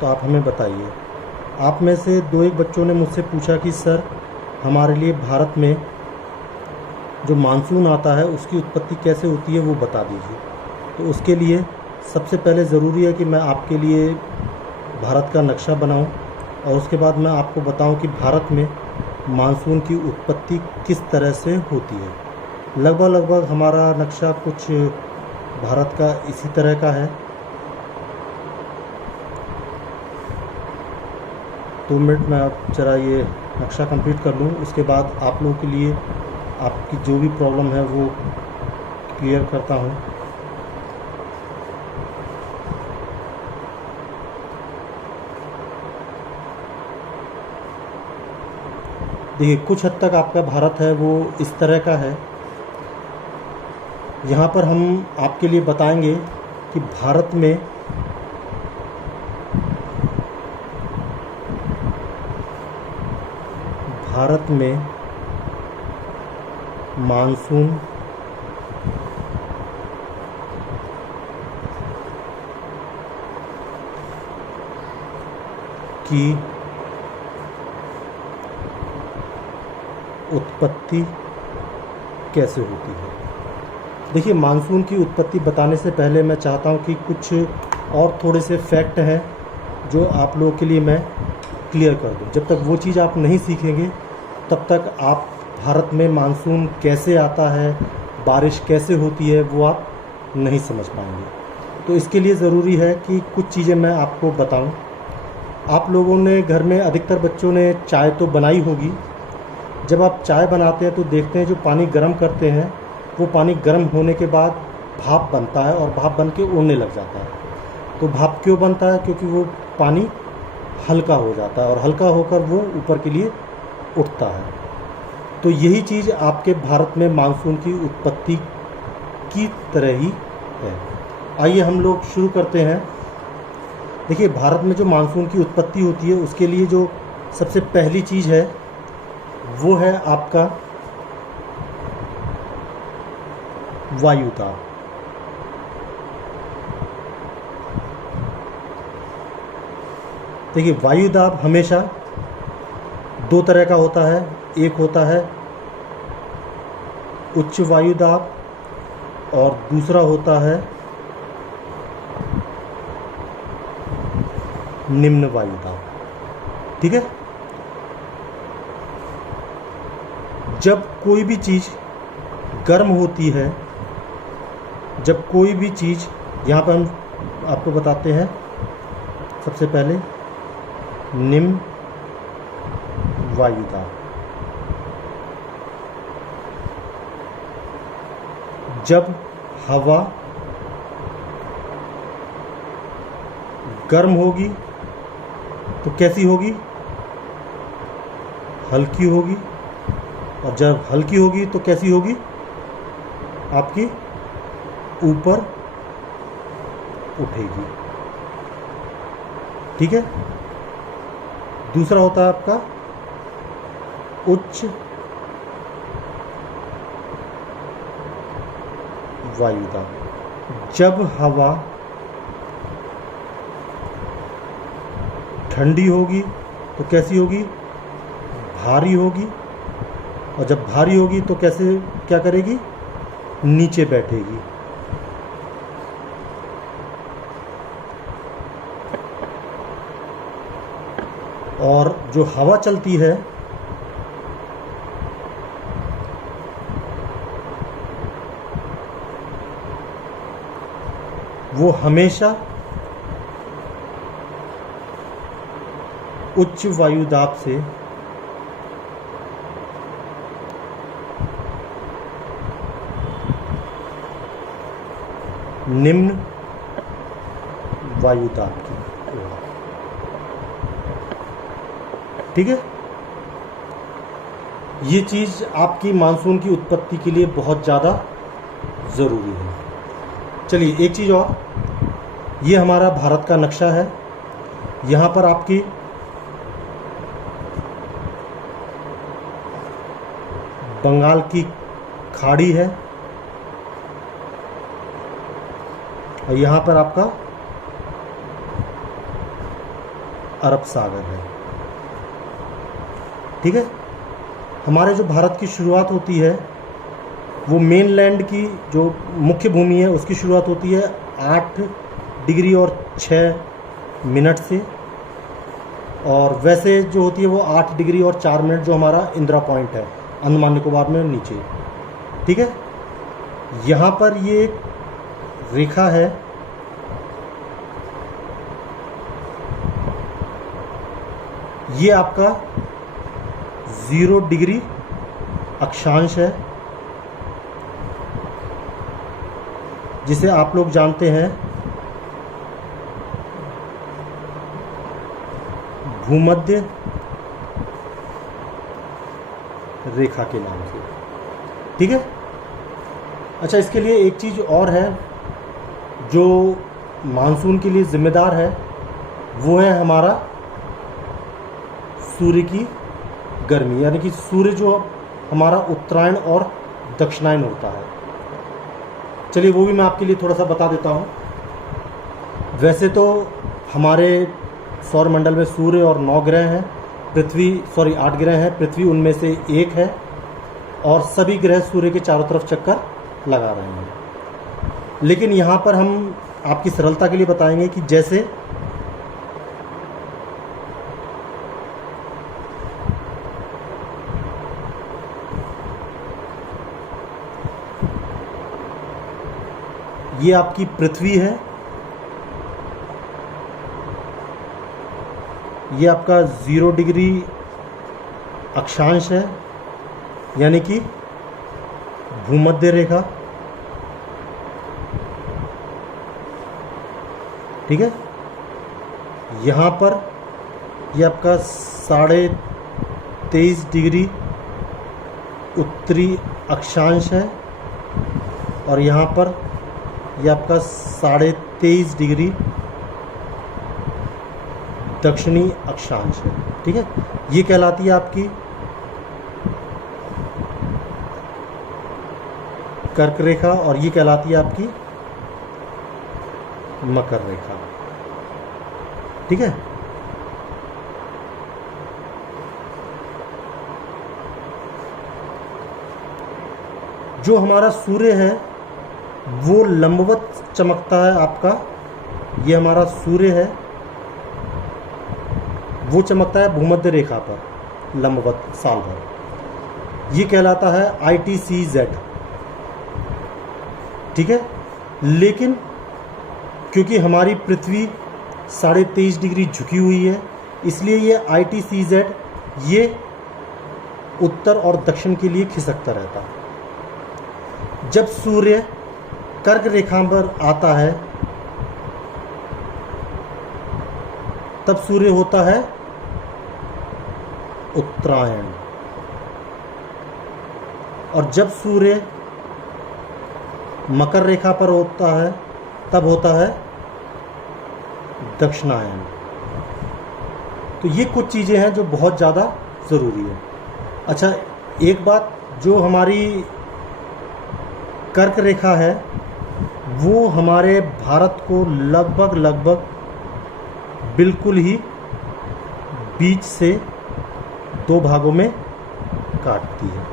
तो आप हमें बताइए। आप में से दो एक बच्चों ने मुझसे पूछा कि सर हमारे लिए भारत में जो मानसून आता है उसकी उत्पत्ति कैसे होती है वो बता दीजिए। तो उसके लिए सबसे पहले ज़रूरी है कि मैं आपके लिए भारत का नक्शा बनाऊं और उसके बाद मैं आपको बताऊं कि भारत में मानसून की उत्पत्ति किस तरह से होती है। लगभग हमारा नक्शा कुछ भारत का इसी तरह का है। 2 मिनट में आप ज़रा ये नक्शा कंप्लीट कर लूँ, उसके बाद आप लोगों के लिए आपकी जो भी प्रॉब्लम है वो क्लियर करता हूँ। देखिए कुछ हद तक आपका भारत है वो इस तरह का है। यहाँ पर हम आपके लिए बताएंगे कि भारत में मानसून की उत्पत्ति कैसे होती है। देखिए मानसून की उत्पत्ति बताने से पहले मैं चाहता हूं कि कुछ और थोड़े से फैक्ट हैं जो आप लोगों के लिए मैं क्लियर कर दूं। जब तक वो चीज़ आप नहीं सीखेंगे तब तक आप भारत में मानसून कैसे आता है, बारिश कैसे होती है, वो आप नहीं समझ पाएंगे। तो इसके लिए ज़रूरी है कि कुछ चीज़ें मैं आपको बताऊं। आप लोगों ने घर में अधिकतर बच्चों ने चाय तो बनाई होगी। जब आप चाय बनाते हैं तो देखते हैं जो पानी गर्म करते हैं वो पानी गर्म होने के बाद भाप बनता है और भाप बन के उड़ने लग जाता है। तो भाप क्यों बनता है? क्योंकि वो पानी हल्का हो जाता है और हल्का होकर वो ऊपर के लिए उठता है। तो यही चीज़ आपके भारत में मानसून की उत्पत्ति की तरह ही है। आइए हम लोग शुरू करते हैं। देखिए भारत में जो मानसून की उत्पत्ति होती है उसके लिए जो सबसे पहली चीज़ है वो है आपका वायुदाब। देखिए वायुदाब हमेशा दो तरह का होता है। एक होता है उच्च वायुदाब और दूसरा होता है निम्न वायुदाब। ठीक है। जब कोई भी चीज़ गर्म होती है, जब कोई भी चीज़, यहाँ पर हम आपको बताते हैं सबसे पहले निम्न वायुदाब। जब हवा गर्म होगी तो कैसी होगी? हल्की होगी। और जब हल्की होगी तो कैसी होगी? आपकी ऊपर उठेगी। ठीक है। दूसरा होता है आपका उच्च वायुदाब। जब हवा ठंडी होगी तो कैसी होगी? भारी होगी। और जब भारी होगी तो कैसे क्या करेगी? नीचे बैठेगी। और जो हवा चलती है वो हमेशा उच्च वायुदाब से निम्न वायुदाब की। ठीक है। ये चीज़ आपकी मानसून की उत्पत्ति के लिए बहुत ज़्यादा ज़रूरी है। चलिए एक चीज़ और, ये हमारा भारत का नक्शा है। यहाँ पर आपकी बंगाल की खाड़ी है और यहाँ पर आपका अरब सागर है। ठीक है, हमारे जो भारत की शुरुआत होती है वो मेनलैंड की जो मुख्य भूमि है उसकी शुरुआत होती है 8 डिग्री और 6 मिनट से, और वैसे जो होती है वो 8 डिग्री और 4 मिनट, जो हमारा इंदिरा पॉइंट है अंडमान निकोबार में नीचे। ठीक है, यहाँ पर ये एक रेखा है, ये आपका 0 डिग्री अक्षांश है, जिसे आप लोग जानते हैं भूमध्य रेखा के नाम से। ठीक है, अच्छा, इसके लिए एक चीज़ और है जो मानसून के लिए जिम्मेदार है, वो है हमारा सूर्य की गर्मी, यानी कि सूर्य जो हमारा उत्तरायण और दक्षिणायन होता है। चलिए वो भी मैं आपके लिए थोड़ा सा बता देता हूँ। वैसे तो हमारे सौरमंडल में सूर्य और 9 ग्रह हैं, 8 ग्रह हैं, पृथ्वी उनमें से एक है, और सभी ग्रह सूर्य के चारों तरफ चक्कर लगा रहे हैं। लेकिन यहाँ पर हम आपकी सरलता के लिए बताएंगे कि जैसे ये आपकी पृथ्वी है, ये आपका 0 डिग्री अक्षांश है, यानी कि भूमध्य रेखा। ठीक है, यहाँ पर ये आपका 23.5 डिग्री उत्तरी अक्षांश है, और यहाँ पर ये आपका 23.5 डिग्री दक्षिणी अक्षांश है। ठीक है, ये कहलाती है आपकी कर्क रेखा, और ये कहलाती है आपकी मकर रेखा। ठीक है, जो हमारा सूर्य है वो लंबवत चमकता है आपका, ये हमारा सूर्य है वो चमकता है भूमध्य रेखा पर लंबवत साल भर, ये कहलाता है ITCZ। ठीक है, लेकिन क्योंकि हमारी पृथ्वी 23.5 डिग्री झुकी हुई है, इसलिए ये ITCZ ये उत्तर और दक्षिण के लिए खिसकता रहता है। जब सूर्य कर्क रेखा पर आता है तब सूर्य होता है उत्तरायण, और जब सूर्य मकर रेखा पर होता है तब होता है दक्षिणायन। तो ये कुछ चीज़ें हैं जो बहुत ज़्यादा ज़रूरी है। अच्छा, एक बात, जो हमारी कर्क रेखा है वो हमारे भारत को लगभग बिल्कुल ही बीच से 2 भागों में काटती है।